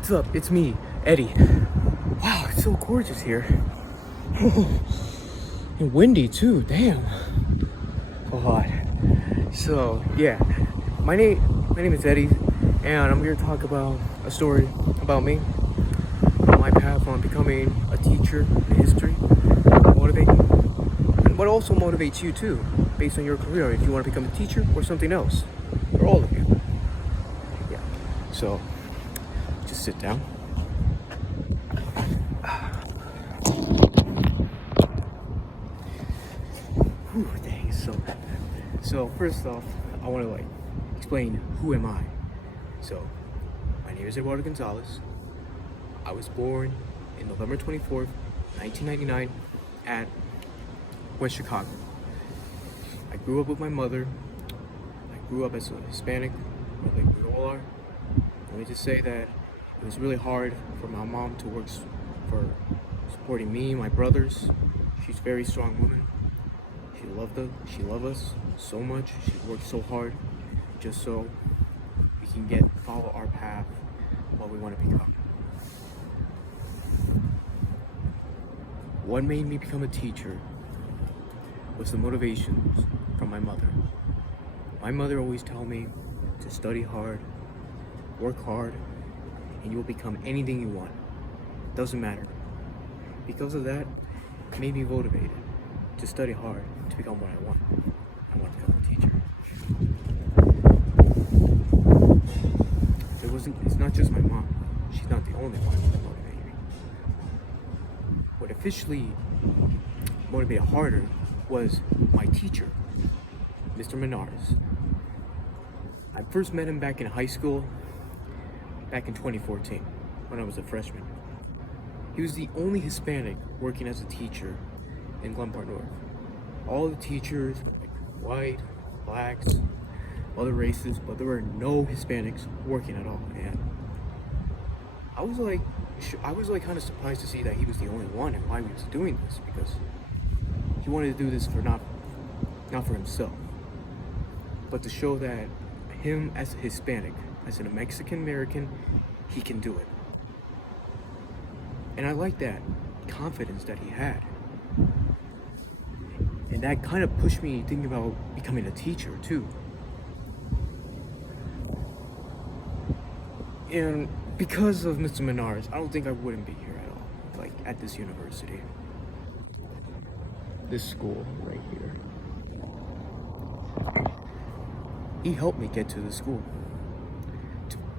what's up? It's me, Eddie. Wow, it's so gorgeous here. And windy too, damn. God. So, yeah. My name is Eddie, and I'm here to talk about a story about me, about my path on becoming a teacher in history, motivate me, and what also motivates you too, based on your career, if you want to become a teacher or something else, or all of you. Yeah. So, just sit down. Whew, dang, it's so bad. So first off, I want to explain who am I. So, my name is Eduardo Gonzalez. I was born in November 24th, 1999 at West Chicago. I grew up with my mother. I grew up as a Hispanic, like we all are. Let me just say that it was really hard for my mom to work for supporting me, my brothers. She's a very strong woman. She loved us so much. She worked so hard just so we can follow our path, what we want to become. What made me become a teacher was the motivations from my mother. My mother always told me to study hard, work hard, and you will become anything you want. Doesn't matter. Because of that, it made me motivated to study hard to become what I want. I want to become a teacher. It's not just my mom. She's not the only one that motivated me. What officially motivated harder was my teacher, Mr. Menares. I first met him back in high school, back in 2014, when I was a freshman. He was the only Hispanic working as a teacher in Glen Park North. All the teachers were white, blacks, other races, but there were no Hispanics working at all. And I was kind of surprised to see that he was the only one and why he was doing this, because he wanted to do this for not for himself, but to show that him as a Hispanic, as a Mexican American, he can do it. And I like that confidence that he had. And that kind of pushed me thinking about becoming a teacher too. And because of Mr. Menares, I don't think I wouldn't be here at all, at this university. This school right here. He helped me get to the school.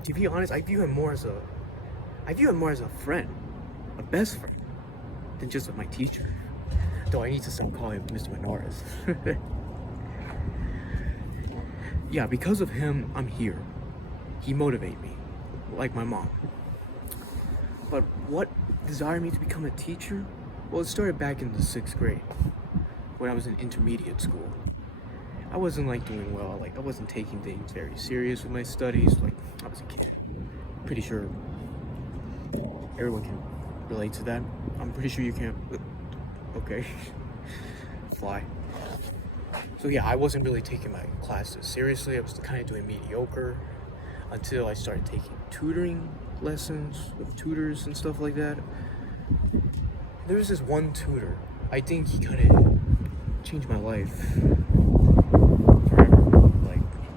To be honest, I view him more as a friend, a best friend, than just my teacher. Though I need to stop calling him Mr. Menares. Yeah, because of him, I'm here. He motivated me, like my mom. But what desired me to become a teacher? Well, it started back in the 6th grade, when I was in intermediate school. I wasn't doing well, I wasn't taking things very serious with my studies, I was a kid. Pretty sure everyone can relate to that. I'm pretty sure you can. Okay. Fly. So yeah, I wasn't really taking my classes seriously. I was kind of doing mediocre until I started taking tutoring lessons with tutors and stuff like that. There was this one tutor. I think he kind of changed my life forever.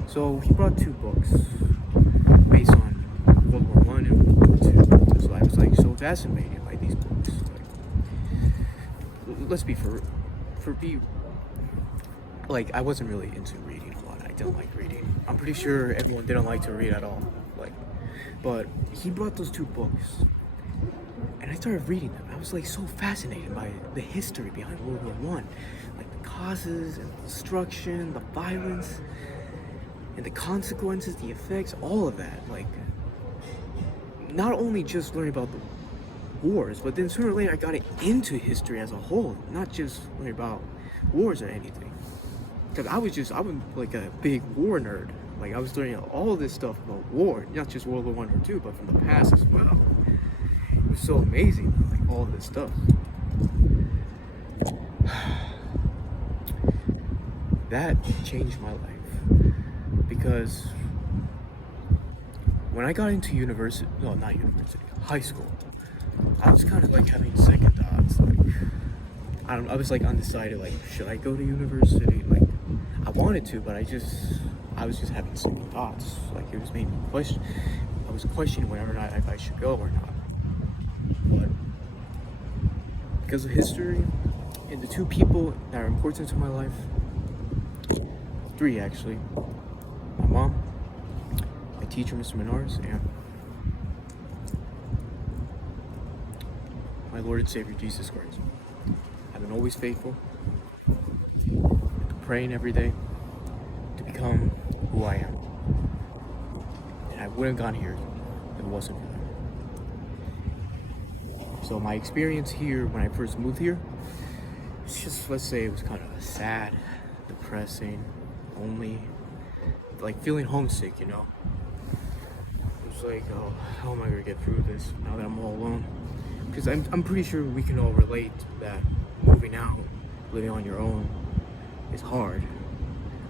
So he brought 2 books based on World War I and World War II. So I was so fascinated by these books. Let's be I wasn't really into reading a lot. I don't like reading. I'm pretty sure everyone didn't like to read at all. But he brought those 2 books, and I started reading them. I was so fascinated by the history behind World War I, the causes and the destruction, the violence, and the consequences, the effects, all of that. Not only just learning about the wars, but then sooner or later I got into history as a whole, not just learning about wars or anything. Because I was a big war nerd. I was learning all this stuff about war, not just World War I or II, but from the past as well. It was so amazing, all this stuff. That changed my life, because when I got into university, no, not university, high school, I was kind of like having second thoughts. Like, I was like undecided. Like, should I go to university? Like, I wanted to, but I was just having second thoughts. Like, it was making me question. I was questioning whether or not if I should go or not. But because of history and the two people that are important to my life, three actually, my mom, my teacher, Mr. Menars, and my Lord and Savior, Jesus Christ. I've been always faithful, praying every day to become who I am. And I wouldn't have gone here if it wasn't for them. So my experience here when I first moved here, it's just, let's say it was kind of sad, depressing, lonely, like feeling homesick, you know? It was like, oh, how am I gonna get through this now that I'm all alone? Because I'm pretty sure we can all relate that moving out, living on your own is hard.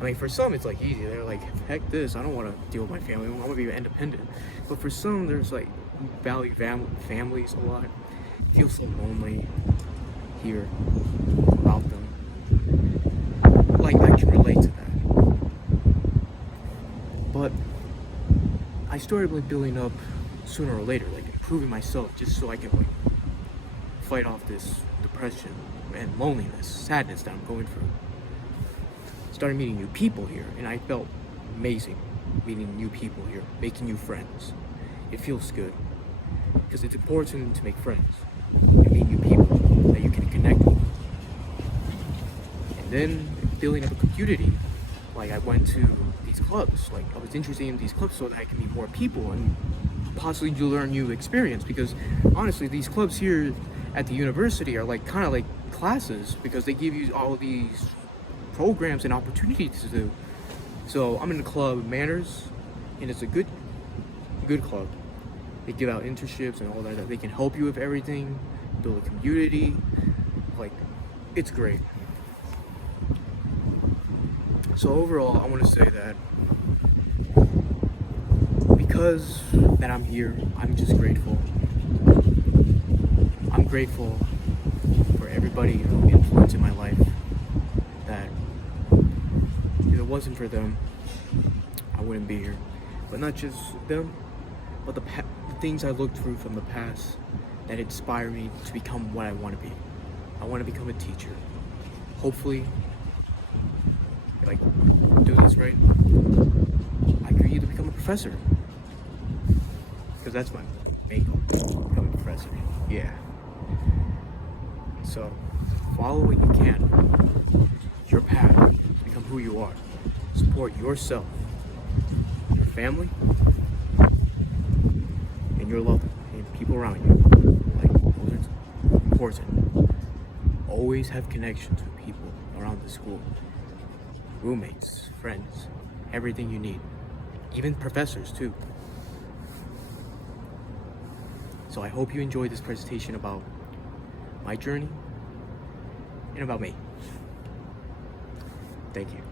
I mean, for some it's like easy. They're like, heck this, I don't want to deal with my family, I want to be independent. But for some, there's like value families a lot. Feel so lonely here without them. Like, I can relate to that. But I started like building up sooner or later, like improving myself just so I can like fight off this depression and loneliness, sadness that I'm going through. Started meeting new people here, and I felt amazing meeting new people here, making new friends. It feels good because it's important to make friends and meet new people that you can connect with. And then building up a community, like I went to these clubs, like I was interested in these clubs so that I can meet more people and possibly learn new experience, because honestly these clubs here at the university are like kind of like classes because they give you all these programs and opportunities to do. So I'm in the club Manners, and it's a good club. They give out internships and all that they can help you with everything, build a community. Like, it's great. So overall, I want to say that because that I'm here, I'm just grateful. I'm grateful for everybody who influenced in my life, that if it wasn't for them, I wouldn't be here. But not just them, but the things I looked through from the past that inspire me to become what I want to be. I want to become a teacher. Hopefully, like, do this right, I could either become a professor, because that's my main goal, become a professor. Yeah. So, follow what you can, your path, become who you are. Support yourself, your family, and your love, and people around you. Like, those are important. Always have connections with people around the school. Roommates, friends, everything you need. Even professors too. So I hope you enjoyed this presentation about my journey and about me. Thank you.